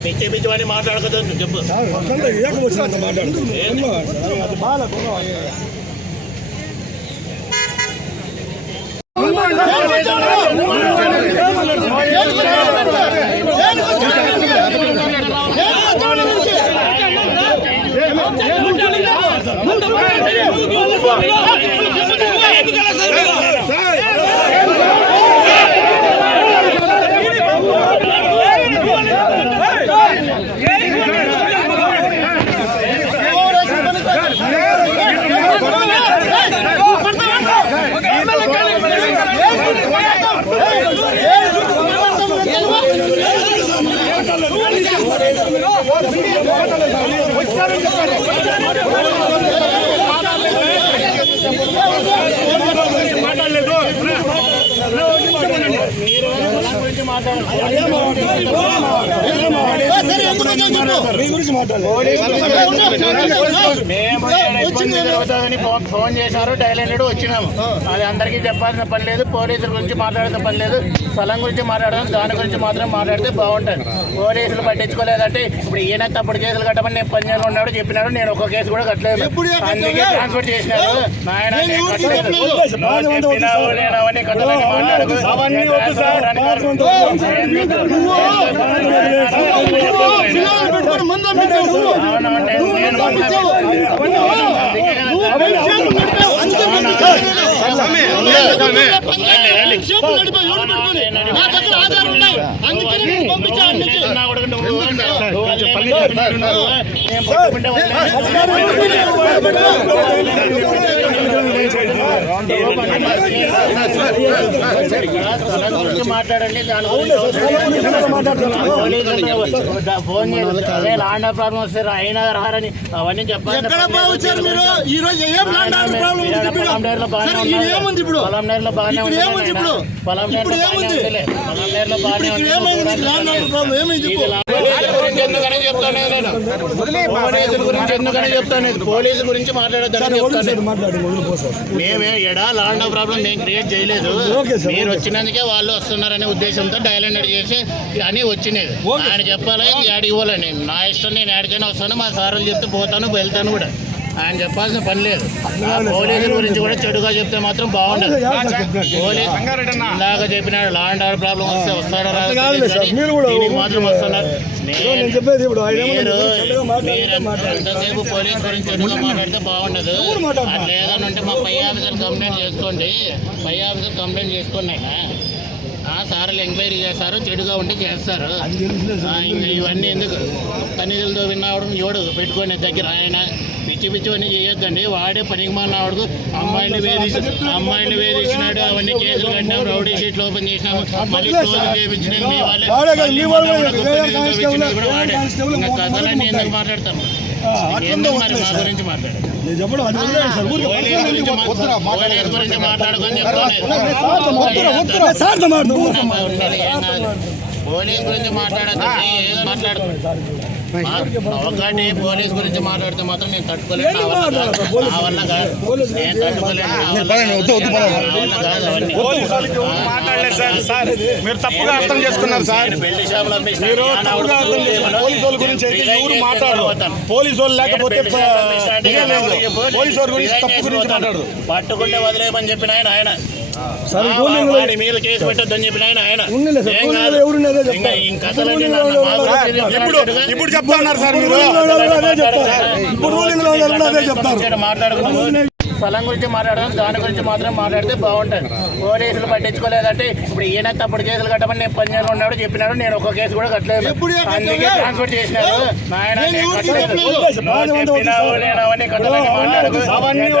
పిచ్చి పిచ్చి వాడిని మాట్లాడకదు చెప్పు అక్కడ ఏకవచనంతో మాట్లాడుతూ మీ గురించి మాట్లాడాలి మేము ఫోన్ ఫోన్ చేశారు డైలెండ్ వచ్చినాము అది అందరికీ చెప్పాల్సిన పని లేదు పోలీసుల గురించి మాట్లాడాల్సిన పని లేదు స్థలం గురించి మాట్లాడడం దాని గురించి మాత్రం మాట్లాడితే బాగుంటుంది పోలీసులు పట్టించుకోలేదంటే ఇప్పుడు ఈయన తప్పుడు కేసులు కట్టమని నేను పనిచేయాలి ఉన్నాడు చెప్పినాడు నేను ఒక కేసు కూడా కట్టలేదు అందుకే ట్రాన్స్ఫర్ చేసినారు నాయన నేను కట్టలేదు అవన్నీ వద్దు సార్ నేను- నేను నా కొడుకు నువ్వు నువ్వు వాళ్ళే పంపించినాడు. నేను పట్టుకుంటే స్థలం గురించి మాట్లాడండి దాని గురించి ఫోన్ అదే లాండ్ ప్రాబ్లం వస్తే అయినా రారని అవన్నీ చెప్పాలి ఎక్కడ బాగుచ్చారు మీరు ఈ రోజు ఏం ల్యాండ్ ఆర్డర్ ప్రాబ్లం ఉంది చెప్పండి. పొలంనేరులో బాగానే బాగానే ఉంది ఏముంది ఇప్పుడు పొలంనేరులో ఇప్పుడు బాగానే బాగానే ఉంది చెప్తాను నేను పోలీసుల గురించి ఎందుకని చెప్తాను? నేను పోలీసుల గురించి మాట్లాడొద్దని చెప్తాను. మాట్లాడి వదిలిపోతారు మేమే ఎడా లాండ్ ఆఫ్ ప్రాబ్లం మేము క్రియేట్ చేయలేదు. మీరు వచ్చినందుకే వాళ్ళు వస్తున్నారనే ఉద్దేశంతో డైలాండ్ చేసి అని వచ్చినది ఆయన చెప్పాలి యాడికి పోవాలని నా ఇష్టం నేను యాడికైనా వస్తాను మా సార్లు చెప్తే పోతాను వెళ్తాను కూడా. ఆయన చెప్పాల్సిన పని లేదు. పోలీసుల గురించి కూడా చెడుగా చెప్తే మాత్రం బాగుండదు. పోలీసు ఇందాక చెప్పినాడు లాండ్ ఆర్డర్ ప్రాబ్లం వస్తే వస్తాడో రాదో మాత్రం వస్తున్నారు. నేను చెప్పేది ఇప్పుడు. ఎంతసేపు పోలీస్ గురించి మాట్లాడితే బాగుండదు? అట్లా ఏదైనా ఉంటే మా పై ఆఫీసర్ కంప్లైంట్ చేసుకోండి. పై ఆఫీసర్ కంప్లైంట్ చేసుకోండి ఆయన. ఆ సార్లు ఎంక్వైరీ చేస్తారు చెడుగా ఉంటే చేస్తారు. ఇవన్నీ ఎందుకు? తనిధులతో విన్నవాడు ఎవడు పెట్టుకొని దగ్గర ఆయన. పిచ్చి చేయొద్దండి వాడే పనికి మానవాడు అమ్మాయిని వేధించి అమ్మాయిని వేధించినాడు అవన్నీ కేసులు కట్టినాం రౌడీ షీట్లు ఓపెన్ చేసినాము మళ్ళీ క్లోజ్ చేయించినాం మీ వాళ్ళే మళ్ళీ కూడా వాడే. ఇంకా కథలన్నీ ఎందుకు. మాట్లాడతాము పోలీస్ గురించి ఎందుకు మా- ఒకటి పోలీస్ గురించి మాట్లాడితే మాత్రం నేను తట్టుకోలేను. నా వల్ల కాదు. నా వల్ల కాదు. నేను తట్టుకోలేను. నా వల్ల కాదు. నా వల్ల కాదు అవన్నీ. మాట్లాడలేదు సార్? సార్ మీరు తప్పుగా అర్థం చేసుకున్నారు సార్. మీరు తప్పుగా అర్థం చేసుకున్నారు. పోలీసు వాళ్ళ గురించి అయితే రిజైన్ ఎవరు చేసి మాట్లాడరు? పోతాను. పోలీసు వాళ్ళు లేకపోతే పోలీసు వాళ్ళ గురించి తప్పు. మాట్లాడరు. పట్టుకుంటే వదిలేయమని చెప్పిన ఆయన ఆయన. వాడి మీద కేసు పెట్టొద్దని చెప్పిన ఆయన ఆయన. ఇప్పుడు చెప్తా ఉన్నారు? సార్ మీరు ఇప్పుడు రూలింగ్లో చెప్తారు. స్థలం గురించి మాట్లాడడం దాని గురించి మాత్రం మాట్లాడితే బాగుంటుంది. పోలీసులు పట్టించుకోలేదంటే ఇప్పుడు ఈయన తప్పుడు కేసులు కట్టమని నేను పనిచేయాలి ఉన్నాడు చెప్పినాడు నేను ఒక కేసు కూడా కట్టలేదు. అందుకే ట్రాన్స్ఫర్ చేసినారు. నాయన నేను కట్టలేదు. చెప్పినావు, నేను అవన్నీ మాట్లాడకు. నేను-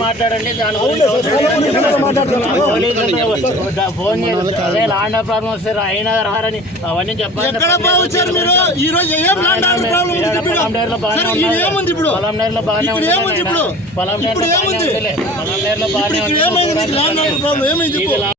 మాట్లాడండి ఫోన్ అదే లాండ్ ప్రాబ్లం వస్తే అయినా రారని అవన్నీ చెప్పాలి ఈ రోజు ఏం ప్రాబ్లం ఇప్పుడు? బాగానే ఇప్పుడు బాగానే ఉంది ఉంది